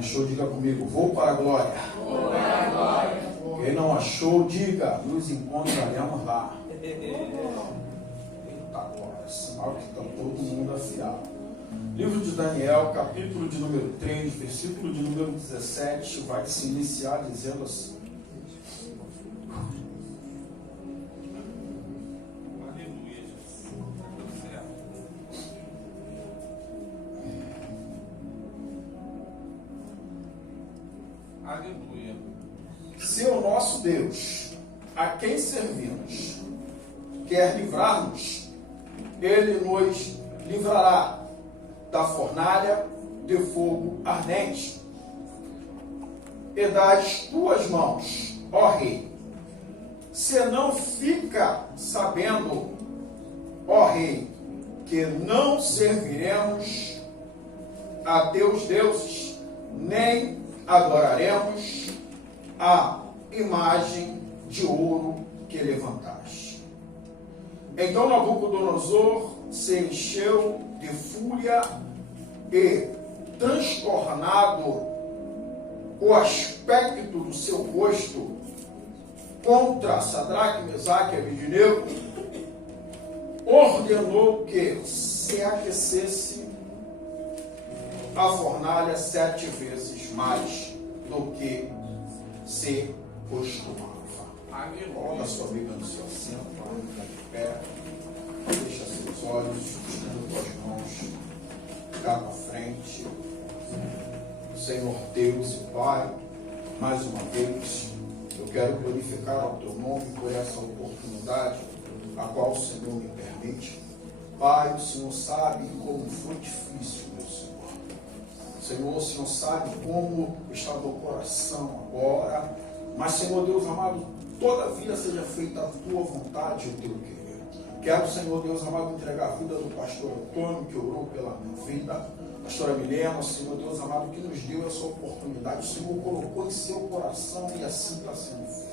achou, diga comigo, vou para a glória. Vou para a glória. Quem não achou, diga, nos encontraremos lá. Eita glória, sinal que está todo mundo afiado. Livro de Daniel, capítulo de número 3, versículo de número 17, vai se iniciar dizendo assim. Aleluia. Se o nosso Deus, a quem servimos, quer livrar-nos, Ele nos livrará da fornalha de fogo ardente e das tuas mãos, ó Rei. Se não fica sabendo, ó Rei, que não serviremos a teus deuses, nem adoraremos a imagem de ouro que levantaste. Então Nabucodonosor se encheu de fúria e, transtornado o aspecto do seu rosto contra Sadraque, Mesaque e Abednego, ordenou que se aquecesse a fornalha 7 vezes mais do que se costumava. Coloca sua Bíblia no seu assento, fica de pé, fecha seus olhos, estenda suas mãos cá para frente. Senhor Deus e Pai, mais uma vez, eu quero glorificar ao Teu nome por essa oportunidade a qual o Senhor me permite. Pai, o Senhor sabe como foi difícil, meu Senhor. Senhor, o Senhor sabe como está o meu coração agora, mas, Senhor Deus amado, todavia seja feita a Tua vontade e o Teu querer. Quero, Senhor Deus amado, entregar a vida do pastor Antônio, que orou pela minha vida, pastora Milena, Senhor Deus amado, que nos deu essa oportunidade, o Senhor colocou em seu coração e assim está sendo feito.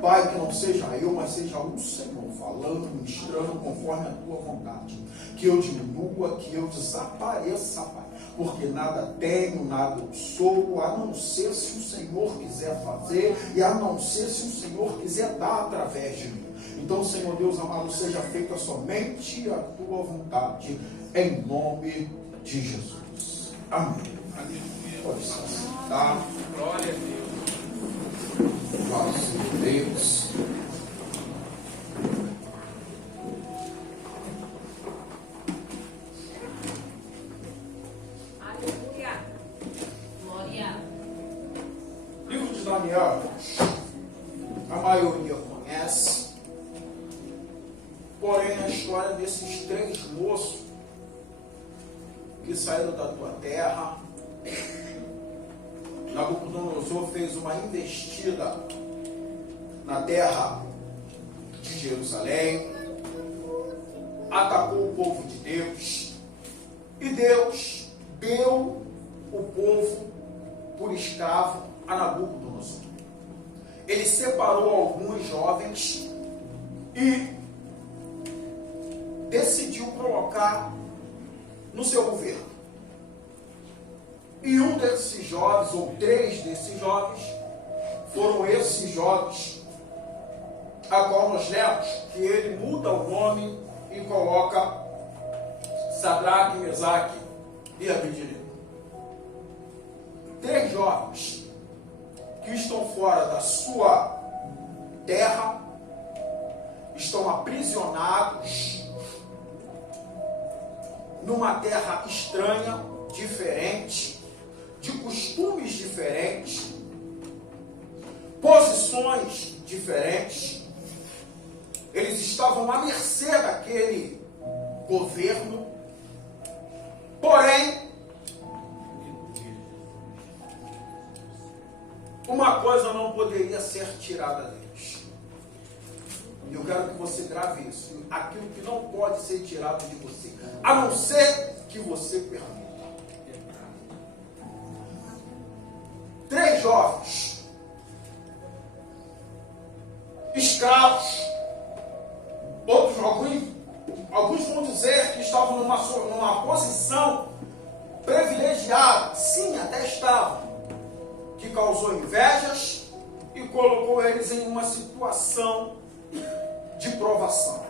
Pai, que não seja eu, mas seja o Senhor falando, ministrando conforme a Tua vontade. Que eu diminua, que eu desapareça, Pai. Porque nada tenho, nada eu sou, a não ser se o Senhor quiser fazer e a não ser se o Senhor quiser dar através de mim. Então, Senhor Deus amado, seja feita somente a Tua vontade, em nome de Jesus. Amém. Pode se assentar. Glória a Deus. Paz de Deus. Aleluia. Glória. Livro de Daniel, a maioria conhece, porém a história desses 3 moços que saíram da tua terra. Nabucodonosor fez uma investida na terra de Jerusalém, atacou o povo de Deus, e Deus deu o povo por escravo a Nabucodonosor. Ele separou alguns jovens e decidiu colocar no seu governo. E um desses jovens, ou 3 desses jovens, foram esses jovens a qual nós lemos que ele muda o nome e coloca Sadraque, Mesaque e Abednego. 3 jovens que estão fora da sua terra, estão aprisionados numa terra estranha, diferente, de costumes diferentes, posições diferentes. Eles estavam à mercê daquele governo, porém, uma coisa não poderia ser tirada deles. E eu quero que você grave isso. Aquilo que não pode ser tirado de você, a não ser que você permita. 3 jovens, escravos, alguns vão dizer que estavam numa posição privilegiada. Sim, até estavam, que causou invejas e colocou eles em uma situação de provação.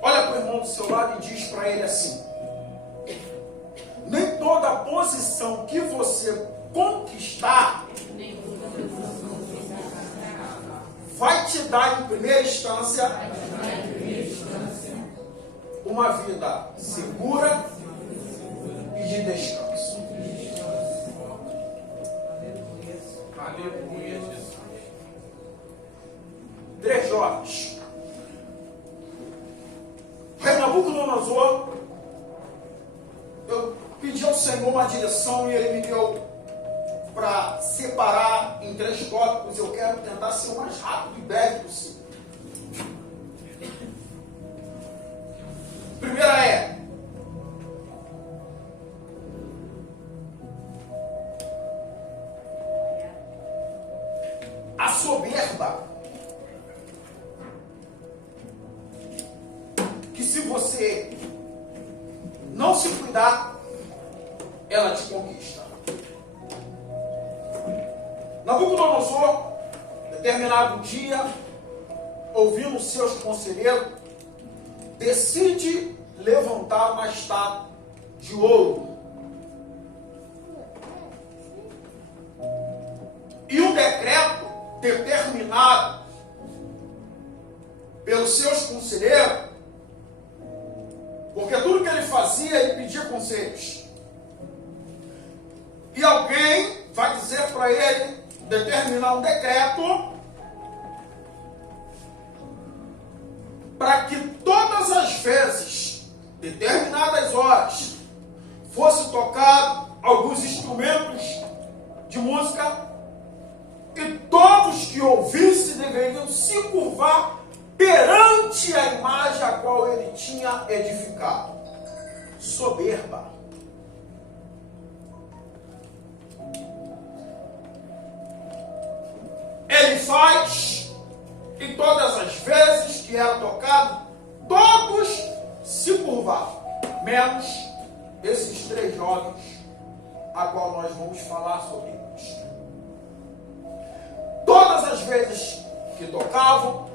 Olha para o irmão do seu lado e diz para ele assim: nem toda posição que você conquistar vai te dar em primeira instância uma vida segura e de descanso. Aleluia, Jesus. 3 jovens. Rei Nabucodonosor, eu pedi ao Senhor uma direção e Ele me deu para separar em 3 tópicos. Eu quero tentar ser o mais rápido e breve possível. Primeira é: a soberba, que se você não se cuidar, ela te conquista. Nabucodonosor, determinado dia, ouvindo seus conselheiros, decide levantar uma estátua de ouro. E um decreto determinado pelos seus conselheiros, porque tudo que ele fazia, ele pedia conselhos. E alguém vai dizer para ele, determinar um decreto, para que todas as vezes, determinadas horas, fosse tocado alguns instrumentos de música, e todos que ouvissem deveriam se curvar perante a imagem a qual ele tinha edificado. Soberba. Ele faz, e todas as vezes que era tocado, todos se curvavam, menos esses 3 jovens, a qual nós vamos falar sobre eles. Todas as vezes que tocavam,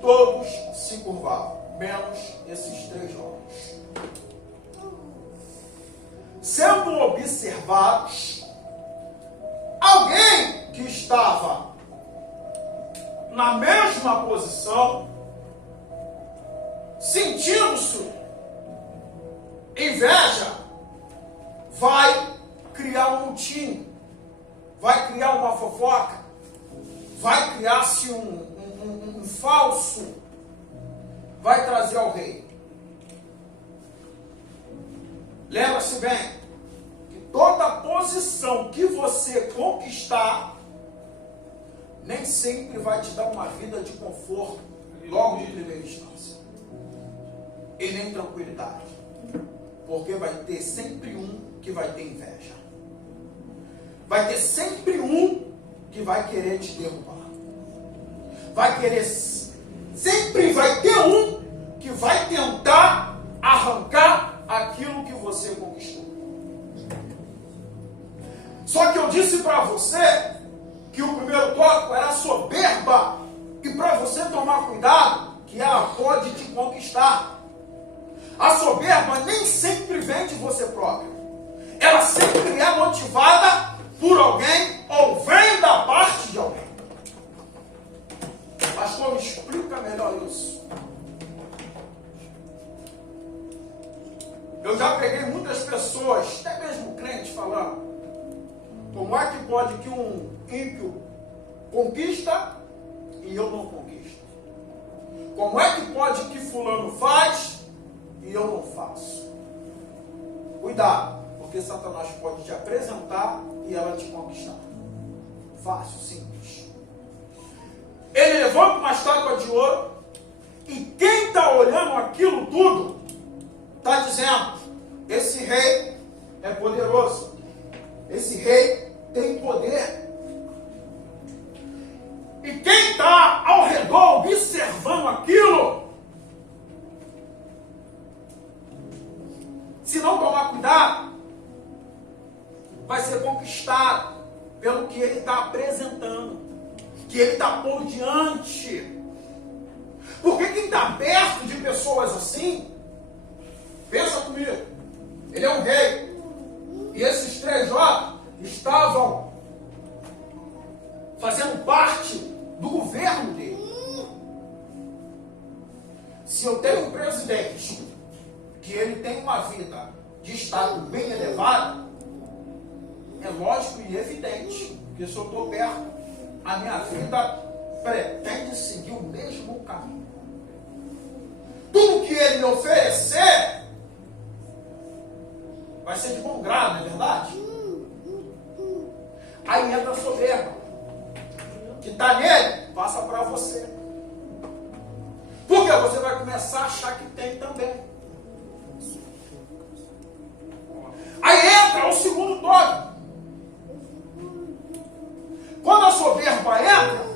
todos se curvavam, menos esses 3 jovens. Sendo observados, alguém que estava na mesma posição, sentindo-se inveja, vai criar um motim, vai criar uma fofoca, vai criar-se um falso, vai trazer ao rei. Lembra-se bem, que toda posição que você conquistar, nem sempre vai te dar uma vida de conforto, logo de primeira instância. E nem tranquilidade. Porque vai ter sempre um que vai ter inveja. Vai ter sempre um que vai querer te derrubar. Vai querer, sempre vai ter um que vai tentar arrancar aquilo que você conquistou. Só que eu disse para você que o primeiro tópico era a soberba, e para você tomar cuidado, que ela pode te conquistar. A soberba nem sempre vem de você próprio. Ela sempre é motivada por alguém ou vem da parte de alguém. Pastor, me explica melhor isso. Eu já peguei muitas pessoas, até mesmo crentes, falando: como é que pode que um ímpio conquista e eu não conquisto? Como é que pode que fulano faz e eu não faço? Cuidado, porque Satanás pode te apresentar e ela te conquistar. Fácil, simples. Ele levanta uma estátua de ouro e quem está olhando aquilo tudo está dizendo: esse rei é poderoso, esse rei tem poder. E quem está ao redor observando aquilo, se não tomar cuidado, vai ser conquistado pelo que ele está apresentando, que ele está por diante. Porque quem está perto de pessoas assim, pensa comigo, ele é um rei, e esses 3 jovens estavam fazendo parte do governo dele. Se eu tenho um presidente que ele tem uma vida de estado bem elevado, é lógico e evidente que se eu estou perto, a minha vida pretende seguir o mesmo caminho. Tudo que ele me oferecer vai ser de bom grado, não é verdade? Aí entra a soberba, que está nele, passa para você. Porque você vai começar a achar que tem também. Aí entra o segundo toque. Quando a soberba entra,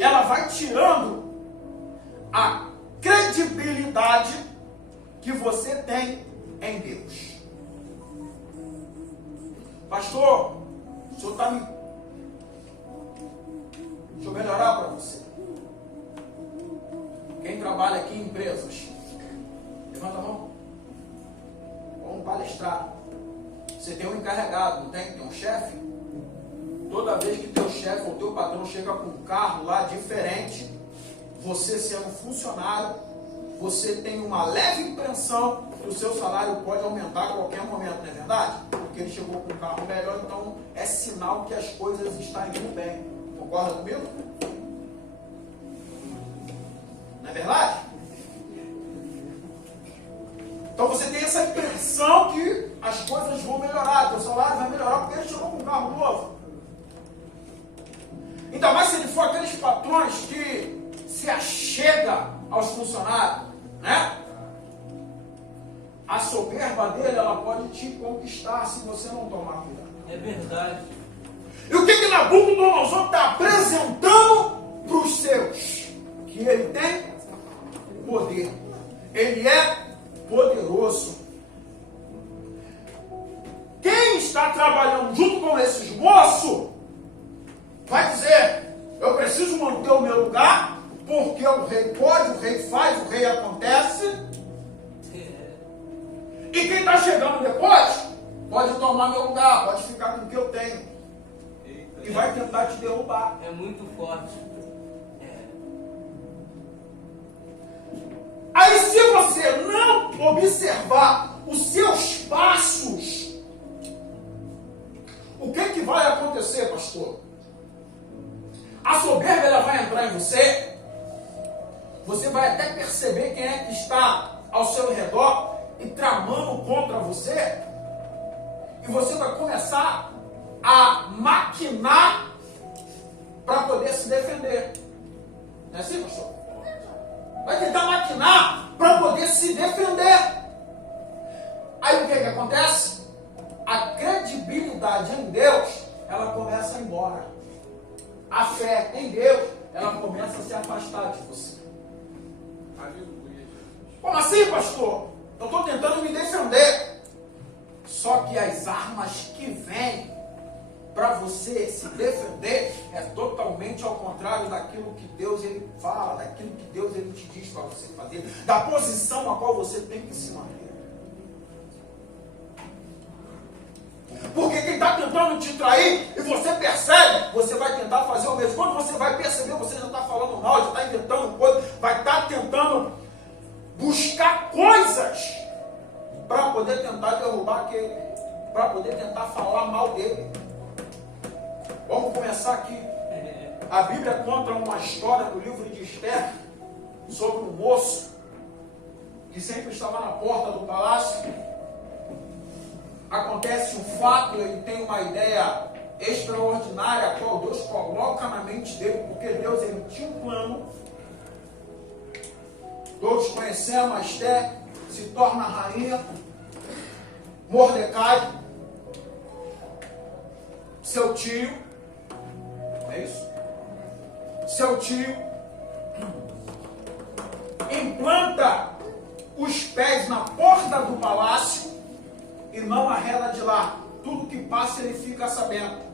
ela vai tirando a credibilidade que você tem em Deus. Pastor, o senhor está me... Deixa eu melhorar para você. Quem trabalha aqui em empresas? Levanta a mão. Vamos palestrar. Você tem um encarregado, não tem? Tem um chefe? Toda vez que teu chefe ou teu patrão chega com um carro lá diferente, você sendo funcionário, você tem uma leve impressão que o seu salário pode aumentar a qualquer momento, não é verdade? Porque ele chegou com um carro melhor, então é sinal que as coisas estão indo bem. Concorda comigo? Não é verdade? Então você tem essa impressão que as coisas vão melhorar, teu salário vai melhorar porque ele chegou com um carro novo. Ainda mais se ele for aqueles patrões que se achega aos funcionários, né? A soberba dele, ela pode te conquistar se você não tomar cuidado. É verdade. E o que Nabucodonosor está apresentando para os seus? Que ele tem poder. Ele é poderoso. Quem está trabalhando junto com esses moços vai dizer: eu preciso manter o meu lugar, porque o rei pode, o rei faz, o rei acontece. E quem está chegando depois pode tomar meu lugar, pode ficar com o que eu tenho. E vai tentar te derrubar. É muito forte. Aí se você não observar os seus passos, o que vai acontecer, pastor? A soberba ela vai entrar em você. Você vai até perceber quem é que está ao seu redor e tramando contra você. E você vai começar a maquinar para poder se defender. Não é assim, pastor? Vai tentar maquinar para poder se defender. Aí o que acontece? A credibilidade em Deus, ela começa a ir embora. A fé em Deus, ela começa a se afastar de você. Aleluia. Como assim, pastor? Eu estou tentando me defender. Só que as armas que vêm para você se defender é totalmente ao contrário daquilo que Deus ele fala, daquilo que Deus ele te diz para você fazer, da posição a qual você tem que se manter. Porque quem está tentando te trair e você percebe, você vai tentar fazer o mesmo. Quando você vai perceber, você já está falando mal, já está inventando coisas, vai estar tentando buscar coisas para poder tentar derrubar aquele, para poder tentar falar mal dele. Vamos começar aqui. A Bíblia conta uma história do livro de Esther sobre um moço que sempre estava na porta do palácio. Acontece um fato, ele tem uma ideia extraordinária, a qual Deus coloca na mente dele, porque Deus ele tinha um plano. Todos conhecemos, a Esther se torna rainha. Mordecai, seu tio, é isso? Seu tio implanta os pés na porta do palácio e não arreda de lá. Tudo passa ele fica sabendo.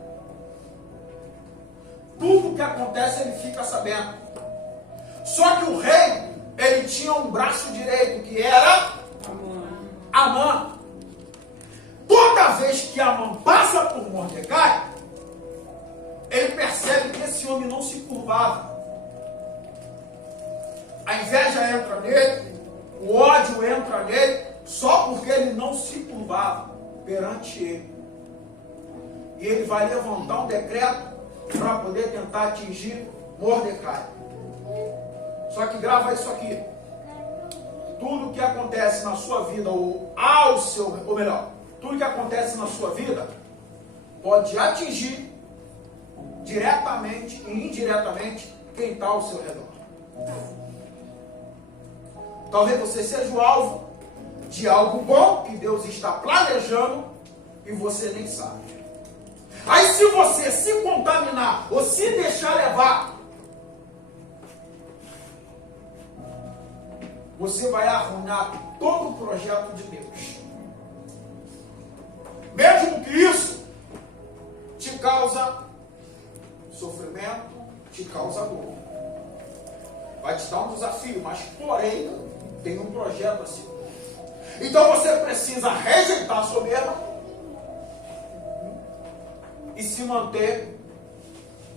Tudo que acontece ele fica sabendo. Só que o rei, ele tinha um braço direito, que era Amã. Toda vez que Amã passa por Mordecai, ele percebe que esse homem não se curvava. A inveja entra nele, o ódio entra nele, só porque ele não se curvava perante ele. E ele vai levantar um decreto para poder tentar atingir Mordecai. Só que grava isso aqui. Tudo que acontece na sua vida, ou melhor, tudo que acontece na sua vida pode atingir diretamente e indiretamente quem está ao seu redor. Talvez você seja o alvo de algo bom que Deus está planejando e você nem sabe. Aí se você se contaminar ou se deixar levar, você vai arruinar todo o projeto de Deus. Mesmo que isso te causa sofrimento, te causa dor. Vai te dar um desafio, mas porém tem um projeto assim. Então você precisa rejeitar a soberba e se manter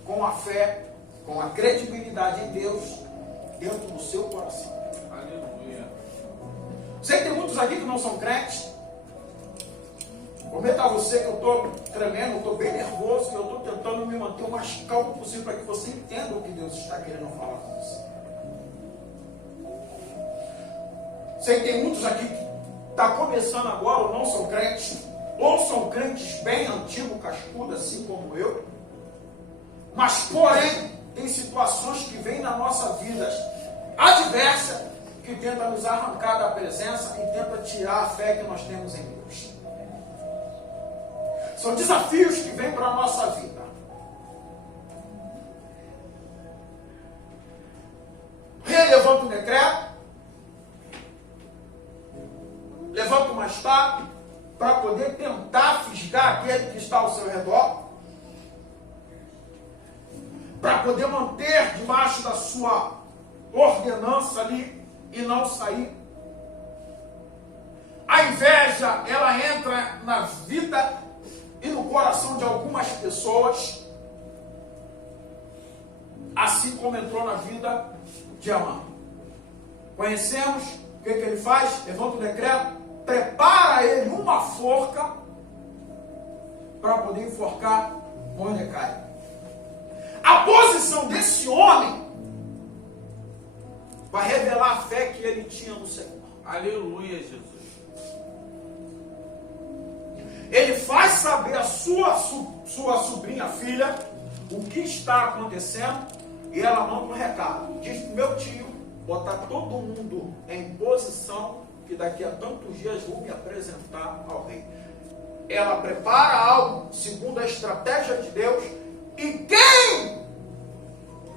com a fé, com a credibilidade em Deus dentro do seu coração. Aleluia. Sei que tem muitos aqui que não são crentes. Prometo a você que eu estou tremendo, eu estou bem nervoso e eu estou tentando me manter o mais calmo possível para que você entenda o que Deus está querendo falar com você. Sei que tem muitos aqui que estão começando agora ou não são crentes, ou são crentes bem antigos, cascudos, assim como eu. Mas, porém, tem situações que vêm na nossa vida adversa que tenta nos arrancar da presença e tenta tirar a fé que nós temos em Deus. São desafios que vêm para a nossa vida. O rei levanta um decreto, levanta uma estátua para poder tentar fisgar aquele que está ao seu redor, para poder manter debaixo da sua ordenança ali e não sair. A inveja, ela entra na vida e no coração de algumas pessoas, assim como entrou na vida de Amã. Conhecemos o que ele faz? Levanta o decreto, prepara ele uma forca para poder enforcar Mordecai. A posição desse homem vai revelar a fé que ele tinha no Senhor. Aleluia, Jesus. Ele faz saber a sua sobrinha, filha, o que está acontecendo, e ela manda um recado. Diz para o meu tio botar todo mundo em posição, que daqui a tantos dias vou me apresentar ao rei. Ela prepara algo segundo a estratégia de Deus, e quem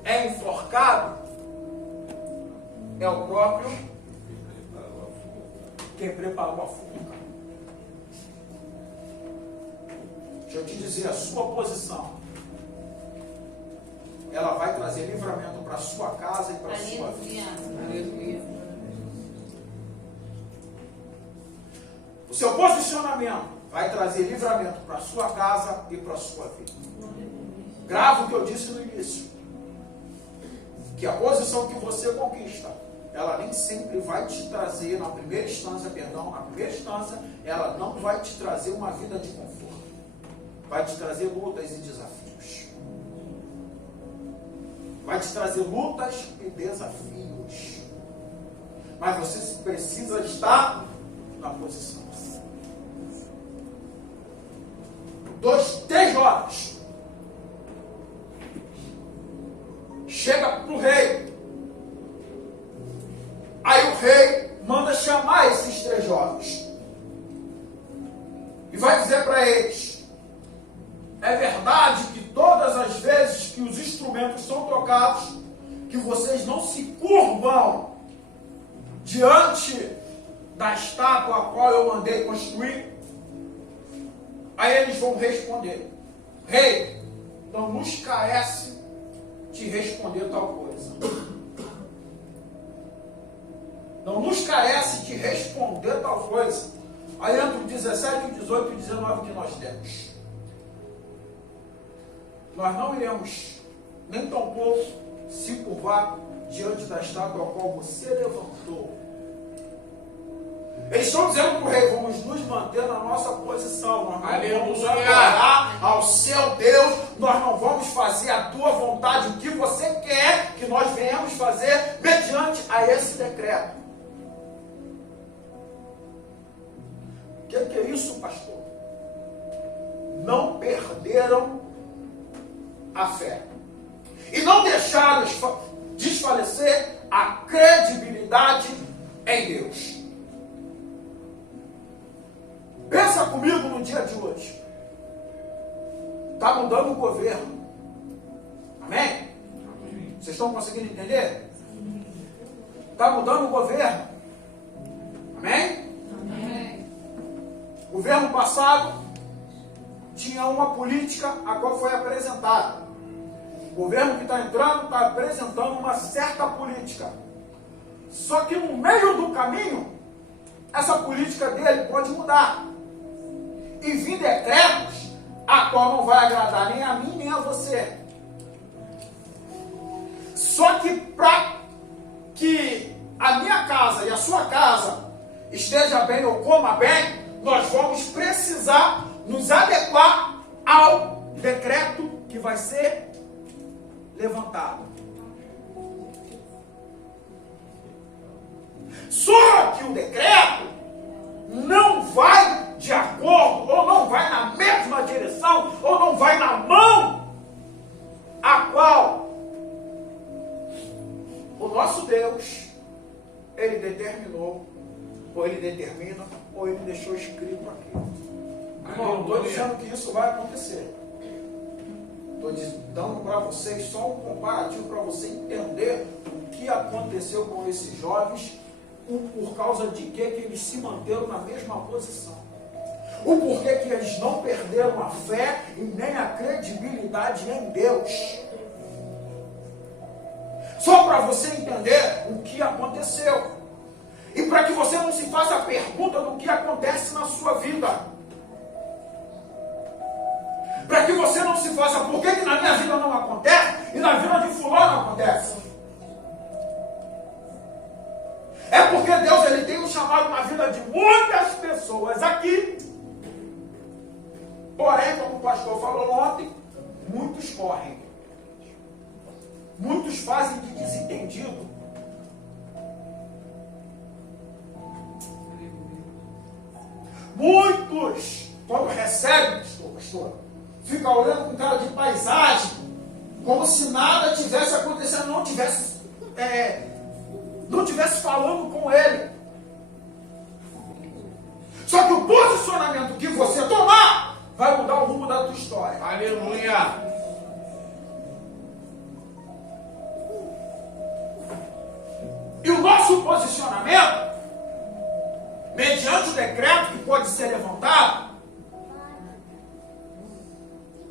é enforcado é o próprio quem preparou a forca. Deixa eu te dizer, a sua posição, ela vai trazer livramento para a sua casa e para a sua vida. Aleluia. O seu posicionamento vai trazer livramento para a sua casa e para a sua vida. Grava o que eu disse no início, que a posição que você conquista, ela nem sempre vai te trazer, na primeira instância, ela não vai te trazer uma vida de conforto. Vai te trazer lutas e desafios. Vai te trazer lutas e desafios. Mas você precisa estar na posição. 3 horas. Chega para o rei. Aí o rei manda chamar esses 3 jovens. E vai dizer para eles: é verdade que todas as vezes que os instrumentos são tocados, que vocês não se curvam diante da estátua a qual eu mandei construir? Aí eles vão responder: rei, não nos carece de responder tal coisa. Não nos carece de responder tal coisa. Aí entra o 17, o 18 e o 19 que nós temos. Nós não iremos nem tampouco se curvar diante da estátua a qual você levantou. Eles estão dizendo para o rei: vamos nos manter na nossa posição, nós não vamos adorar ao seu Deus, nós não vamos fazer a tua vontade, o que você quer que nós venhamos fazer mediante a esse decreto. O que é isso, pastor? Não perderam a fé e não deixaram desfalecer a credibilidade em Deus. Pensa comigo no dia de hoje. Está mudando o governo. Amém? Vocês estão conseguindo entender? Está mudando o governo. Amém? Amém. O governo passado tinha uma política a qual foi apresentada. O governo que está entrando está apresentando uma certa política. Só que no meio do caminho, essa política dele pode mudar. E vir decretos a qual não vai agradar nem a mim nem a você. Só que para que a minha casa e a sua casa esteja bem ou coma bem, nós vamos precisar nos adequar ao decreto que vai ser levantado. Só que o decreto não vai de acordo, ou não vai na mesma direção, ou não vai na mão a qual o nosso Deus, ele determinou, ou ele determina, ou ele deixou escrito aqui. Não estou dizendo que isso vai acontecer. Estou dando para vocês só um comparativo para você entender o que aconteceu com esses jovens, por causa de que eles se manteram na mesma posição. O porquê que eles não perderam a fé e nem a credibilidade em Deus. Só para você entender o que aconteceu. E para que você não se faça a pergunta do que acontece na sua vida. Para que você não se faça: por que na minha vida não acontece e na vida de fulano acontece? É porque Deus, ele tem um chamado na vida de muitas pessoas aqui. Porém, como o pastor falou ontem, muitos correm. Muitos fazem de desentendido. Muitos, quando recebem, pastor, ficam olhando com cara de paisagem, como se nada tivesse acontecendo, não tivesse falando com ele. Só que o posicionamento que você tomar vai mudar o rumo da tua história. Aleluia. E o nosso posicionamento, mediante o decreto que pode ser levantado,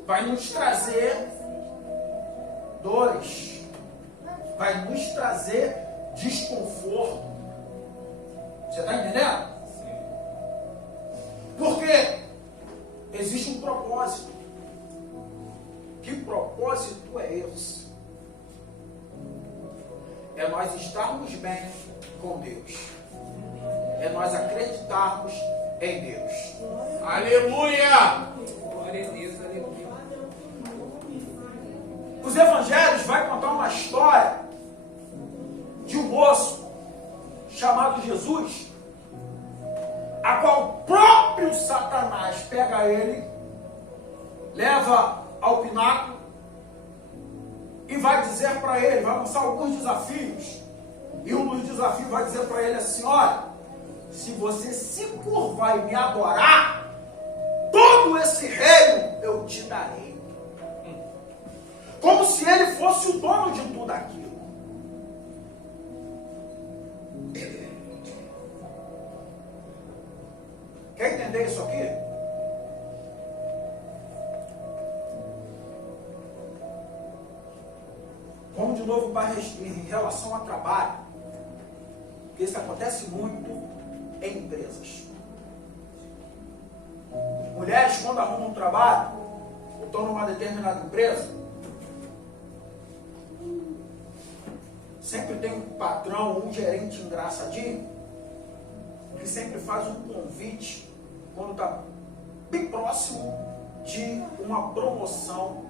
vai nos trazer dores, vai nos trazer desconforto. Você está entendendo? Porque existe um propósito. Que propósito é esse? É nós estarmos bem com Deus. É nós acreditarmos em Deus. Aleluia. Glória a Deus, aleluia. Os evangelhos vai contar uma história de um moço chamado Jesus, a qual o próprio Satanás pega ele, leva ao pináculo e vai dizer para ele, vai lançar alguns desafios. E um dos desafios vai dizer para ele assim: olha, se você se curvar e me adorar, todo esse reino eu te darei. Como se ele fosse o dono de tudo aquilo. Quer entender isso aqui? Vamos de novo para em relação ao trabalho. Porque isso acontece muito em empresas. Mulheres, quando arrumam um trabalho, ou estão numa determinada empresa, sempre tem um patrão, um gerente engraçadinho, que sempre faz um convite quando está bem próximo de uma promoção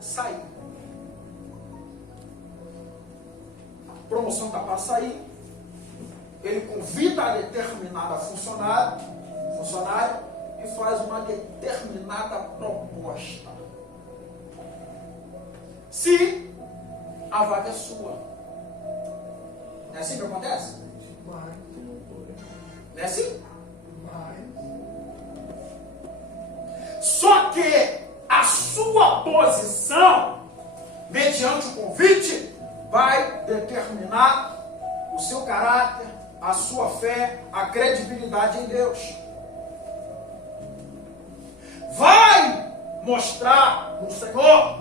sair. A promoção está para sair, ele convida a determinada funcionária e faz uma determinada proposta. Se a vaga é sua. Não é assim que acontece? Não é assim? Só que a sua posição, mediante o convite, vai determinar o seu caráter, a sua fé, a credibilidade em Deus. Vai mostrar no Senhor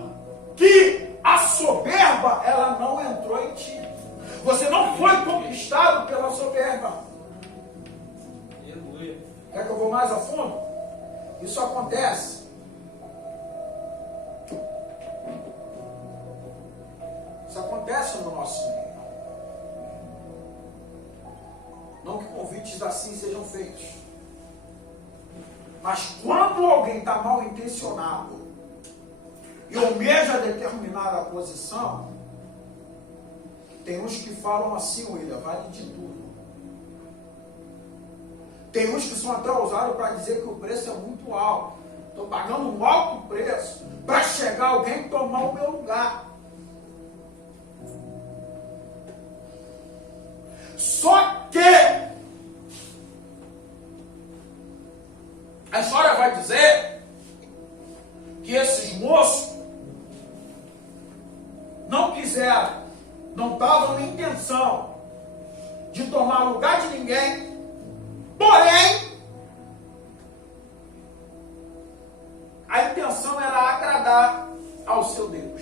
que a soberba, ela não entrou em ti. Você não foi conquistado pela soberba. Aleluia. Quer que eu vou mais a fundo? Isso acontece. Isso acontece no nosso meio. Não que convites assim sejam feitos. Mas quando alguém está mal intencionado e almeja determinada posição, tem uns que falam assim, William, vale de tudo. Tem uns que são até ousados para dizer que o preço é muito alto. Estou pagando um alto preço para chegar alguém e tomar o meu lugar. Só que a história vai dizer que esses moços não quiseram, não estavam na intenção de tomar lugar de ninguém, porém, a intenção era agradar ao seu Deus.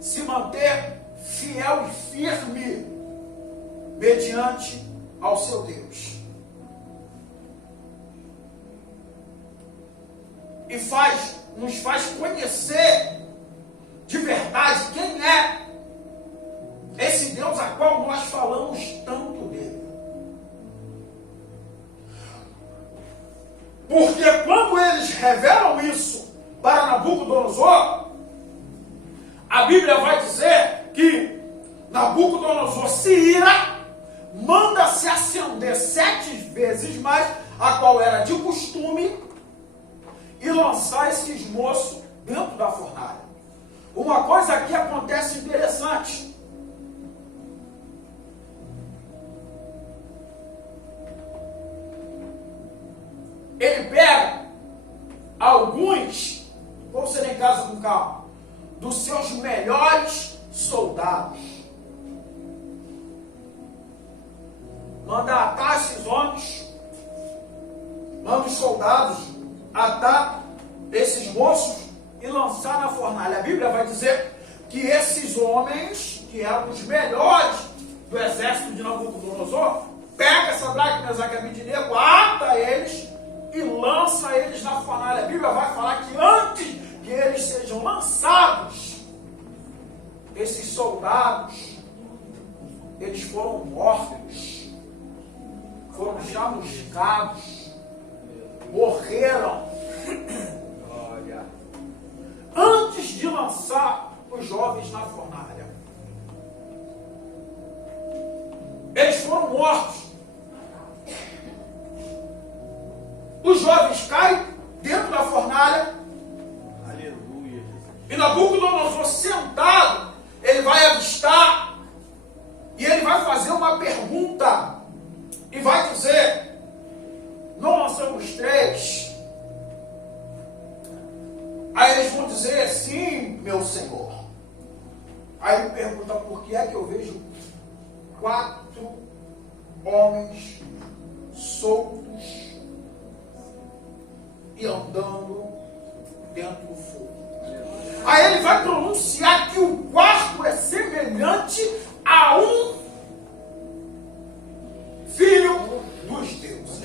Se manter fiel e firme mediante ao seu Deus. E nos faz conhecer de verdade quem é esse Deus a qual nós falamos tanto dele. Porque quando eles revelam isso para Nabucodonosor, a Bíblia vai dizer que Nabucodonosor se ira, manda se acender 7 vezes mais, a qual era de costume, e lançar esses moços dentro da fornalha. Uma coisa aqui acontece interessante. Ele pega alguns, vamos ser em casa com calma, dos seus melhores soldados. Manda atar esses homens, manda os soldados atar esses moços e lançar na fornalha. A Bíblia vai dizer que esses homens, que eram os melhores do exército de Nabucodonosor, pega Sadraque, Mesaque e Abednego, ata eles e lança eles na fornalha. A Bíblia vai falar que antes que eles sejam lançados, esses soldados, eles foram mortos, foram chamuscados, morreram. Olha. Antes de lançar os jovens na fornalha, eles foram mortos. Os jovens caem dentro da fornalha. Aleluia. E Nabucodonosor sentado, ele vai avistar e ele vai fazer uma pergunta e vai dizer: não lançamos 3? Aí eles vão dizer: sim, meu senhor. Aí ele pergunta: por que é que eu vejo 4 homens soltos e andando dentro do fogo? Aí ele vai pronunciar que o quarto é semelhante a um filho dos deuses.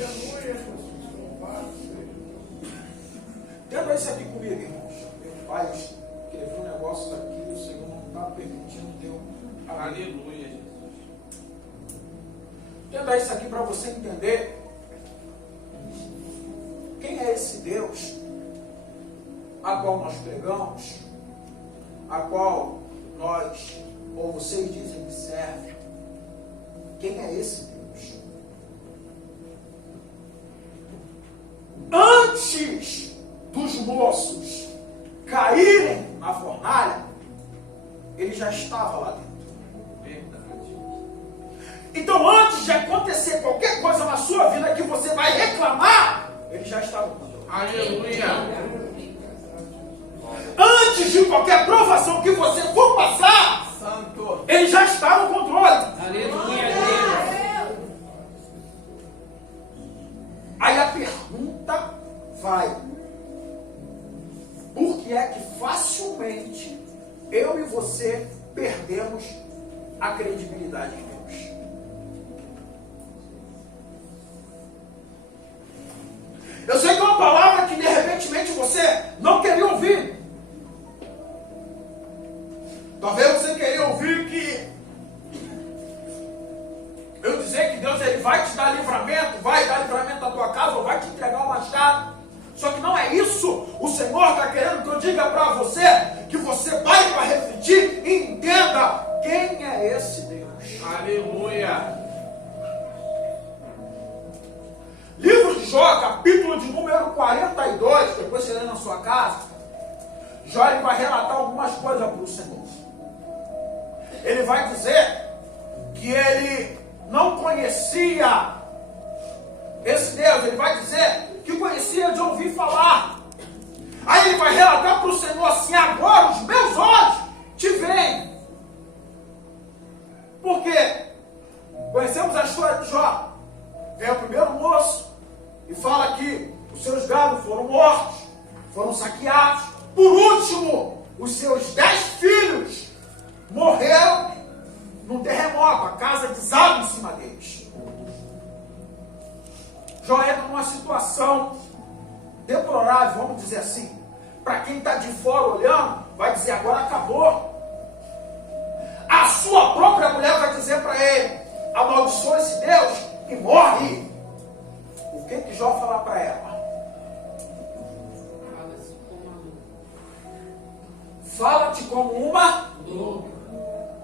Entenda isso aqui comigo, irmãos. Meu pai escreveu um negócio daqui, o Senhor não está permitindo que eu... Aleluia, Jesus. Entenda isso aqui para você entender quem é esse Deus a qual nós pregamos, a qual nós, ou vocês dizem que serve. Quem é esse Deus? Antes dos moços caírem na fornalha, ele já estava lá dentro. Verdade. Então, antes de acontecer qualquer coisa na sua vida que você vai reclamar, ele já estava no controle. Aleluia. Antes de qualquer provação que você for passar, Santo. ele já está no controle. Aleluia, Deus. Aí a pergunta vai: por que é que facilmente eu e você perdemos a credibilidade em Deus? Eu sei que é uma palavra que de repente você não queria ouvir. Talvez você queria ouvir que eu dizer que Deus ele vai te dar livramento, vai dar livramento da tua casa, ou vai te entregar uma chave. Só que não é isso. O Senhor está querendo que eu diga para você, que você vai para refletir e entenda quem é esse Deus. Aleluia. Livro de Jó, capítulo de número 42, depois você lê na sua casa. Jó ele vai relatar algumas coisas para o Senhor. Ele vai dizer que ele não conhecia esse Deus. Ele vai dizer que conhecia de ouvir falar. Aí ele vai relatar para o Senhor assim: agora os meus olhos te veem. Por quê? Conhecemos a história de Jó. Vem o primeiro moço e fala que os seus gados foram mortos, foram saqueados. Por último, os seus 10 filhos morreram num terremoto, a casa desaba em cima deles. Jó entra numa situação deplorável, vamos dizer assim. Para quem está de fora olhando, vai dizer: agora acabou. A sua própria mulher vai dizer para ele: amaldiçoa esse Deus e morre. O que Jó fala para ela? Fala-te como uma louca.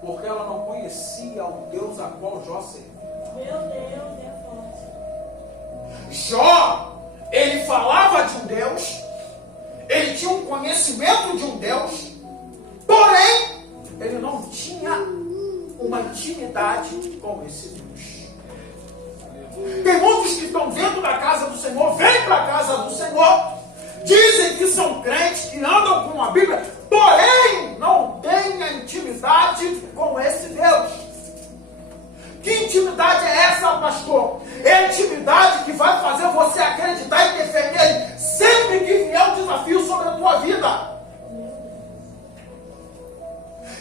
Porque ela não conhecia o Deus a qual Jó servia. Meu Deus, é forte. Jó, ele falava de um Deus, ele tinha um conhecimento de um Deus, porém, ele não tinha uma intimidade com esse Deus. Tem muitos que estão dentro da casa do Senhor, vêm para a casa do Senhor, dizem que são crentes, que andam com a Bíblia, porém, não têm a intimidade com esse Deus. Que intimidade é essa, pastor? É a intimidade que vai fazer você acreditar e ter fé nele sempre que vier um desafio sobre a tua vida.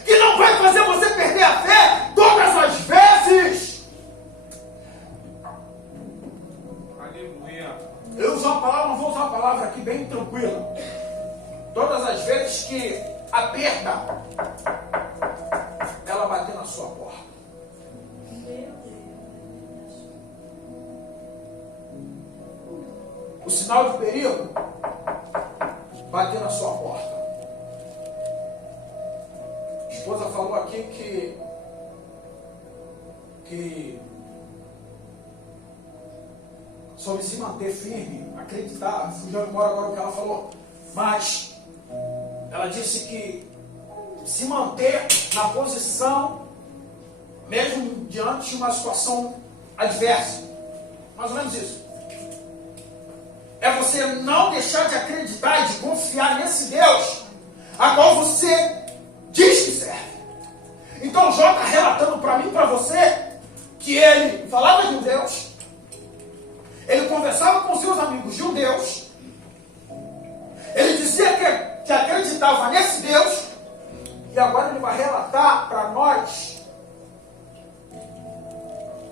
Que não vai fazer você perder a fé todas as vezes. Aleluia. Eu uso uma palavra, não vou usar uma palavra aqui bem tranquila. Todas as vezes que a perda ela bater na sua porta. O sinal de perigo bater na sua porta. A esposa falou aqui que sobre se manter firme, acreditar, fugiu embora agora o que ela falou, mas ela disse que se manter na posição, mesmo diante de uma situação adversa, mais ou menos isso. É você não deixar de acreditar e de confiar nesse Deus a qual você diz que serve. Então Jó está relatando para mim e para você que ele falava de um Deus, ele conversava com seus amigos de um Deus, ele dizia que acreditava nesse Deus, E agora ele vai relatar para nós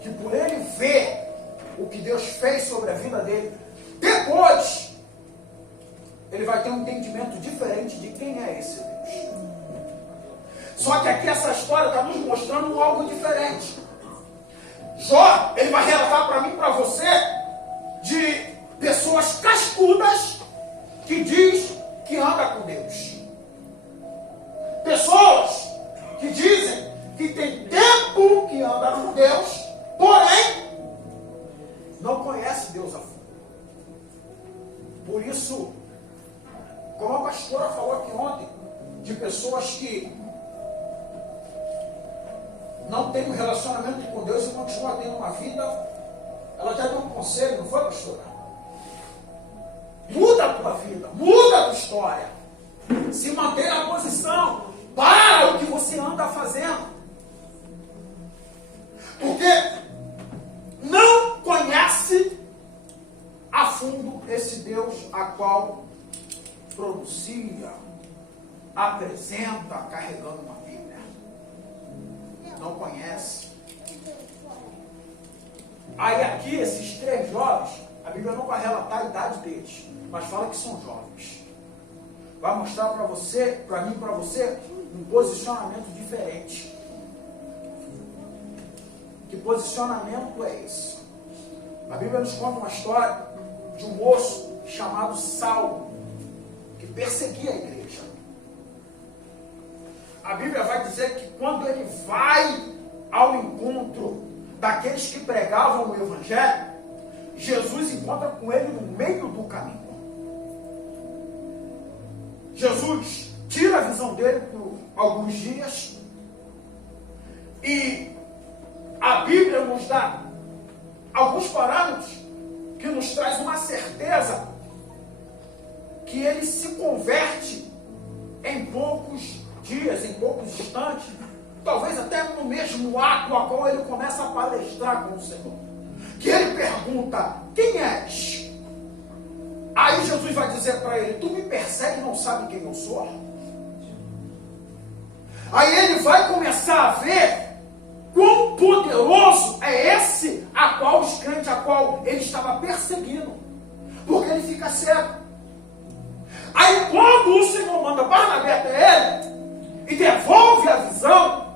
que por ele ver o que Deus fez sobre a vida dele, depois ele vai ter um entendimento diferente de quem é esse Deus. Só que aqui essa história está nos mostrando algo diferente. Jó, ele vai relatar para mim e para você de pessoas cascudas que diz que anda com Deus. Pessoas que dizem que tem tempo que anda com Deus, porém não conhece Deus a fundo. Por isso, como a pastora falou aqui ontem, de pessoas que não têm um relacionamento com Deus e continuam tendo uma vida, ela já deu um conselho, não foi, pastora? Muda a tua vida, muda a tua história, se mantenha na posição, para o que você anda fazendo, porque não conhece a fundo esse Deus a qual pronuncia, apresenta, carregando uma Bíblia. Não conhece. Aí aqui, esses 3 jovens, a Bíblia não vai relatar a idade deles, mas fala que são jovens. Vai mostrar para você, para mim e para você, um posicionamento diferente. Que posicionamento é esse? A Bíblia nos conta uma história de um moço chamado Saulo, que perseguia a igreja. A Bíblia vai dizer que quando ele vai ao encontro daqueles que pregavam o Evangelho, Jesus encontra com ele no meio do caminho. Jesus tira a visão dele por alguns dias e a Bíblia nos dá alguns parâmetros que nos traz uma certeza que ele se converte em poucos dias, em poucos instantes, talvez até no mesmo ato a qual ele começa a palestrar com o Senhor. Que ele pergunta: quem és? Aí Jesus vai dizer para ele: tu me persegue e não sabe quem eu sou? Aí ele vai começar a ver quão poderoso é esse a qual os crentes, a qual ele estava perseguindo, porque ele fica cego. Aí quando o Senhor manda Barnabé até ele e devolve a visão,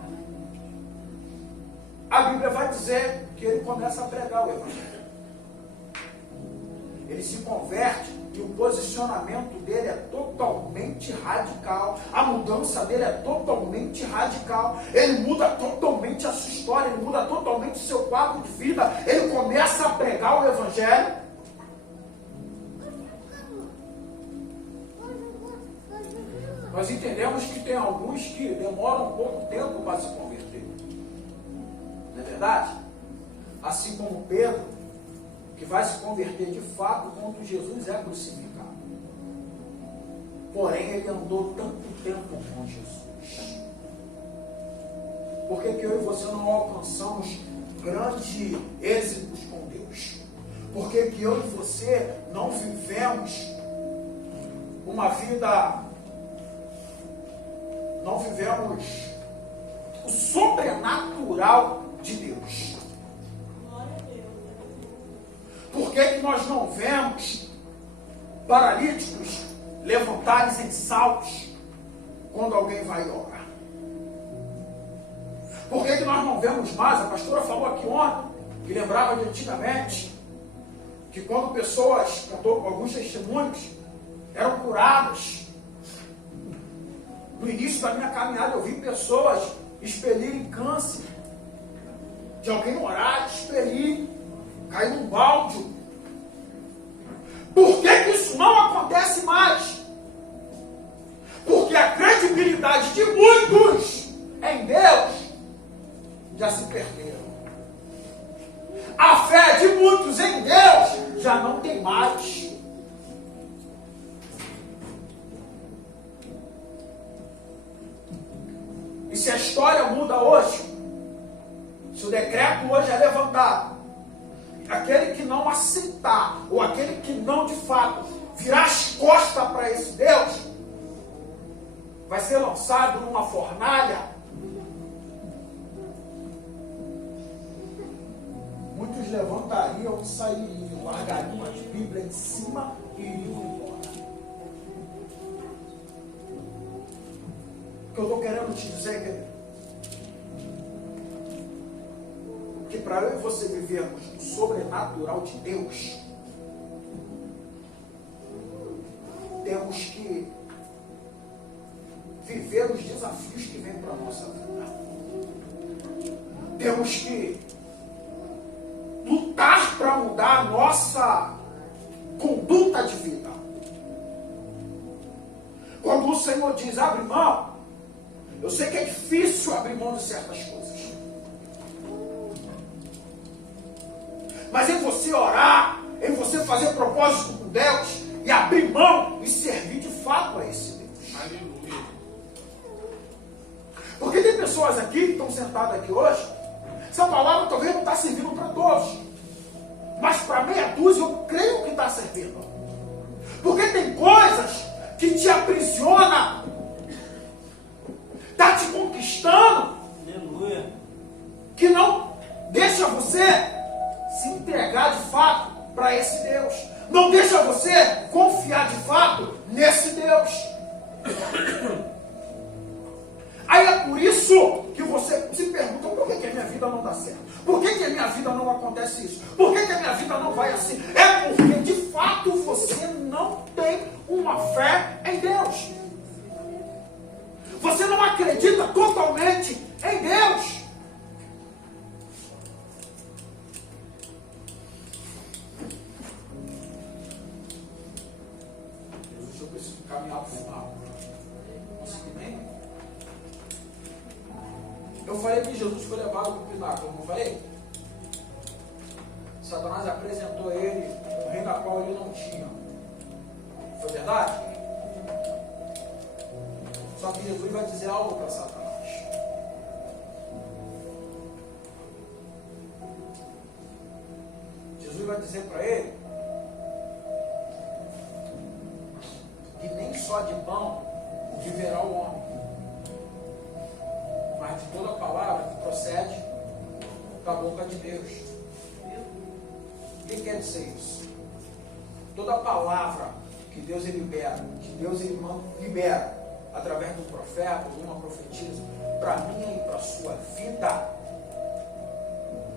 a Bíblia vai dizer que ele começa a pregar o Evangelho. Ele se converte e o posicionamento dele é totalmente radical. A mudança dele é totalmente radical. Ele muda totalmente a sua história, ele muda totalmente o seu quadro de vida. Ele começa a pregar o Evangelho. Nós entendemos que tem alguns que demoram um pouco tempo para se converter. Não é verdade? Assim como Pedro, que vai se converter de fato quando Jesus é crucificado. Porém, ele andou tanto tempo com Jesus. Por que eu e você não alcançamos grandes êxitos com Deus? Por que eu e você não vivemos uma vida, não vivemos o sobrenatural de Deus? Por que nós não vemos paralíticos levantarem em saltos quando alguém vai orar? Por que nós não vemos mais? A pastora falou aqui ontem, que lembrava de antigamente, que quando pessoas, contou com alguns testemunhos, eram curadas. No início da minha caminhada eu vi pessoas expelirem câncer, de alguém orar, expelir, cair num balde. Por que isso não acontece mais? Porque a credibilidade de muitos em Deus já se perderam. A fé de muitos em Deus já não tem mais. E se a história muda hoje, se o decreto hoje é levantado, aquele que não aceitar, ou aquele que não de fato virar as costas para esse Deus, vai ser lançado numa fornalha, muitos levantariam e sairiam, largariam a Bíblia em cima e iriam embora. O que eu estou querendo te dizer, querido, que para eu e você vivermos o sobrenatural de Deus, temos que viver os desafios que vêm para a nossa vida. Temos que lutar para mudar a nossa conduta de vida. Quando o Senhor diz, abre mão, eu sei que é difícil abrir mão de certas coisas. Mas em você orar, em você fazer propósito com Deus, e abrir mão e servir de fato a esse Deus. Aleluia. Porque tem pessoas aqui que estão sentadas aqui hoje, essa palavra talvez não está servindo para todos, mas para meia dúzia eu creio que está servindo. Porque tem coisas que te aprisionam, está te conquistando, Aleluia. que não deixa você se entregar de fato para esse Deus. Não deixa você confiar de fato nesse Deus. Aí é por isso que você se pergunta, por que a minha vida não dá certo? Por que a minha vida não acontece isso? Por que a minha vida não vai assim? É porque de fato você não tem uma fé em Deus. Você não acredita totalmente em Deus. Eu preciso caminhar para o final. Consegui bem? Eu falei que Jesus foi levado para o pináculo, não falei? Satanás apresentou ele um reino a qual ele não tinha. Foi verdade? Só que Jesus vai dizer algo para Satanás. Jesus vai dizer para ele que nem só de pão viverá o homem, mas de toda palavra que procede da boca de Deus. O que quer dizer isso? Toda palavra que Deus libera, que Deus libera através de um profeta, de uma profetisa, para minha e para a sua vida,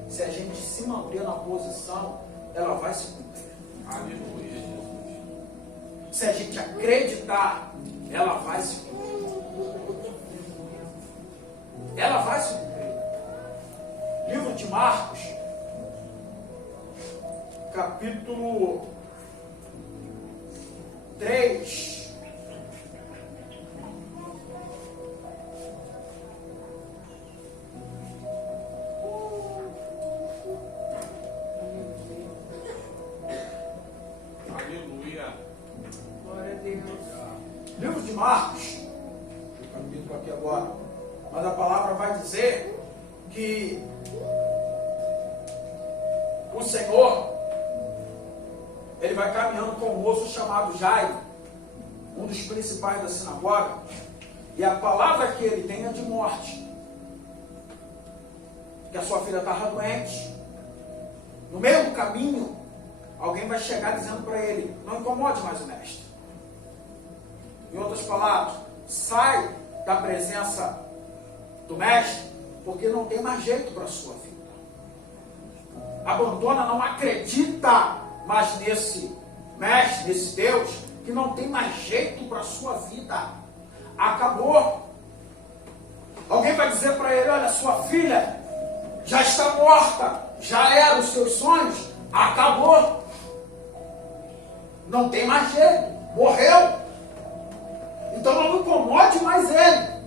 se a gente se manter na posição, ela vai se cumprir. Aleluia, Jesus. Se a gente acreditar, ela vai se cumprir. Ela vai se cumprir. Livro de Marcos, capítulo 3. Aleluia. Glória a Deus. Livro de Marcos, o capítulo aqui agora, mas a palavra vai dizer que o Senhor, ele vai caminhando com um moço chamado Jairo, um dos principais da sinagoga, e a palavra que ele tem é de morte, que a sua filha estava doente. No meio do caminho, alguém vai chegar dizendo para ele, não incomode mais o mestre. Em outras palavras, sai da presença do mestre, porque não tem mais jeito para a sua vida. Abandona, não acredita mais nesse mestre, nesse Deus, que não tem mais jeito para a sua vida. Acabou. Alguém vai dizer para ele, olha, sua filha já está morta, já era os seus sonhos, acabou. Não tem mais jeito, morreu. Então não incomode mais ele.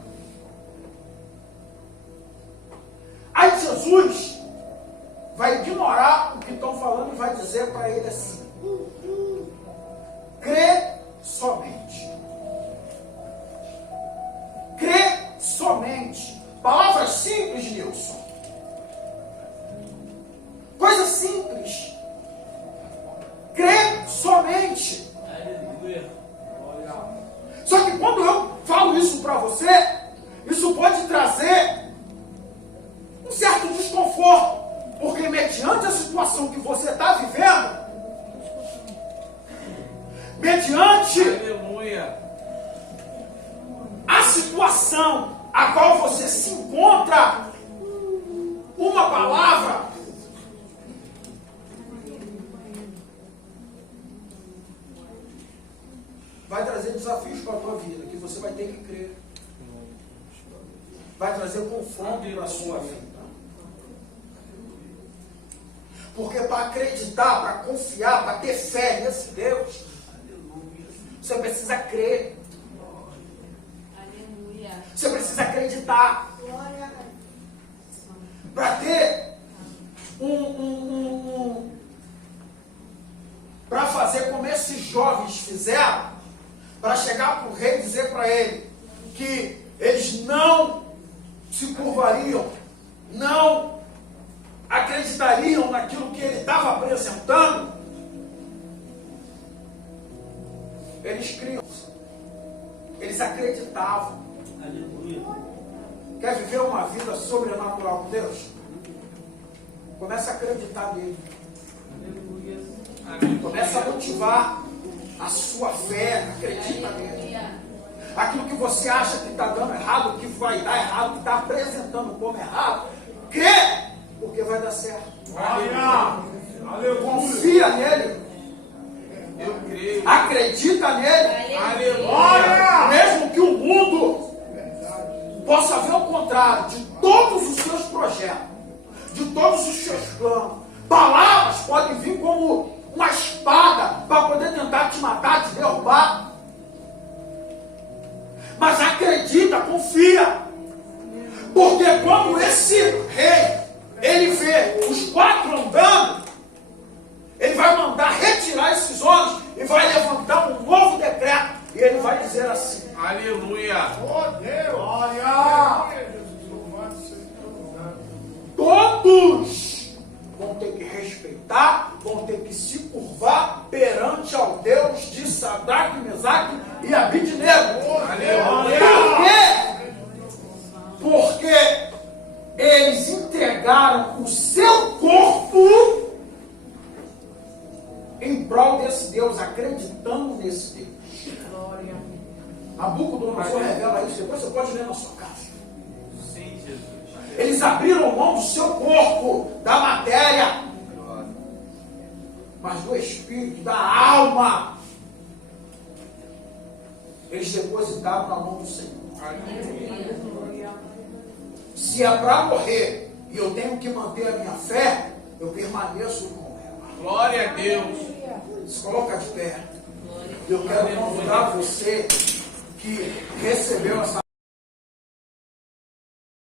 Aí Jesus vai ignorar o que estão falando e vai dizer para ele assim: crê somente. Crê somente. Palavras simples, Nilson. Coisa simples. Crê somente. Aleluia. Só que quando eu falo isso para mediante Aleluia. a situação a qual você se encontra, uma palavra vai trazer desafios para a tua vida, que você vai ter que crer. Vai trazer confronto para a sua vida. Porque para acreditar, para confiar, para ter fé nesse Deus, você precisa crer. Aleluia. Você precisa acreditar. Para ter para fazer como esses jovens fizeram, para chegar para o rei e dizer para ele que eles não se curvariam, não acreditariam naquilo que ele estava apresentando. Eles criam, eles acreditavam. Aleluia. Quer viver uma vida sobrenatural com Deus? Começa a acreditar nele. Aleluia. Começa a motivar a sua fé, acredita nele. Aquilo que você acha que está dando errado, que vai dar errado, que está apresentando como errado, crê, porque vai dar certo. Aleluia. Confia nele, Eu creio. acredita nele, Aleluia. mesmo que o mundo possa ver o contrário de todos os seus projetos, de todos os seus planos. Palavras podem vir como uma espada para poder tentar te matar, te derrubar. Mas acredita, confia. Porque quando esse rei, ele vê os 4 andando, ele vai mandar retirar esses homens e vai levantar um novo decreto. E ele vai dizer assim: Aleluia. todos vão ter que respeitar, vão ter que se curvar perante ao Deus de Sadraque, Mesaque e Abidnego. Aleluia. Por quê? Porque eles entregaram o seu corpo em prol desse Deus, acreditando nesse Deus. Nabucodonosor revela isso, depois você pode ler na sua casa. Sim, Jesus. Eles abriram mão do seu corpo, da matéria, mas do espírito, da alma. Eles depositaram na mão do Senhor. Aleluia. Se é para morrer e eu tenho que manter a minha fé, eu permaneço com ela. Glória a Deus. Se coloca de pé. Eu quero convidar você que recebeu essa